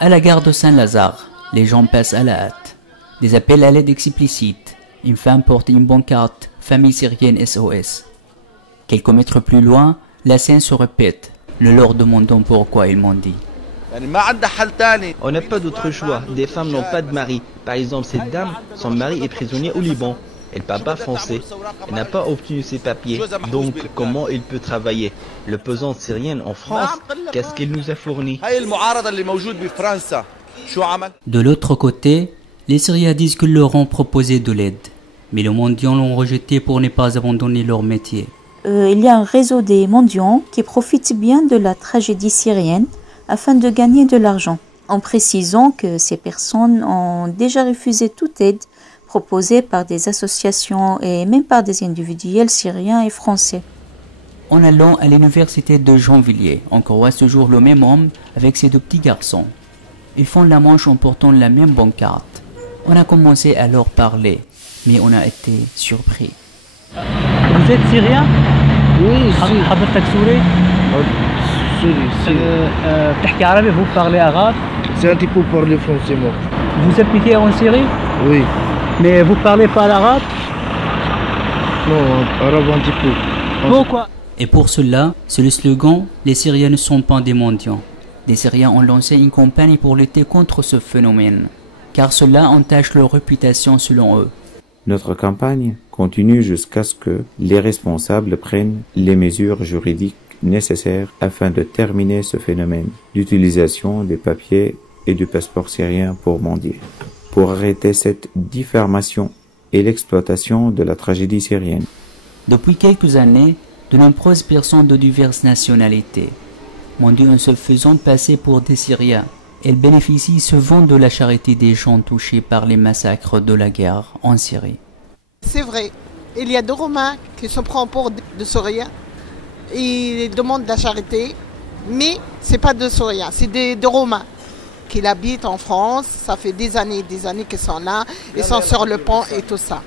À la gare de Saint-Lazare, les gens passent à la hâte. Des appels à l'aide explicites. Une femme porte une pancarte « Famille syrienne SOS ». Quelques mètres plus loin, la scène se répète, le leur demandant pourquoi ils m'ont dit. On n'a pas d'autre choix. Des femmes n'ont pas de mari. Par exemple, cette dame, son mari est prisonnier au Liban. Elle ne parle pas français. Elle n'a pas obtenu ses papiers. Donc, comment il peut travailler? Le pesant syrienne en France, qu'est-ce qu'il nous a fourni? De l'autre côté, les Syriens disent qu'ils leur ont proposé de l'aide. Mais les mendiants l'ont rejeté pour ne pas abandonner leur métier. Il y a un réseau des mendiants qui profitent bien de la tragédie syrienne afin de gagner de l'argent, en précisant que ces personnes ont déjà refusé toute aide proposée par des associations et même par des individuels syriens et français. En allant à l'université de Gennevilliers, on croise toujours le même homme avec ses deux petits garçons. Ils font la manche en portant la même pancarte. On a commencé à leur parler, mais on a été surpris. Vous êtes syrien? Oui, حضرتك سوري؟ بتحكي عربي? Vous parlez arabe? c'est un petit peu parler français moi. Vous habitez en Syrie? Oui. Mais vous parlez pas l'arabe? Non, arabe un petit peu. Pourquoi? Et pour cela, c'est le slogan « Les Syriens ne sont pas des mendiants ». Des Syriens ont lancé une campagne pour lutter contre ce phénomène, car cela entache leur réputation selon eux. Notre campagne continue jusqu'à ce que les responsables prennent les mesures juridiques nécessaires afin de terminer ce phénomène d'utilisation des papiers et du passeport syrien pour mendier, pour arrêter cette diffamation et l'exploitation de la tragédie syrienne. Depuis quelques années, de nombreuses personnes de diverses nationalités mendient en se faisant passer pour des Syriens. Elles bénéficient souvent de la charité des gens touchés par les massacres de la guerre en Syrie. C'est vrai, il y a des Romains qui se prennent pour des Syriens. Ils demandent de la charité, mais ce n'est pas des Syriens, c'est des Romains qui habitent en France. Ça fait des années qu'ils sont là, ils sont sur le pont et tout ça.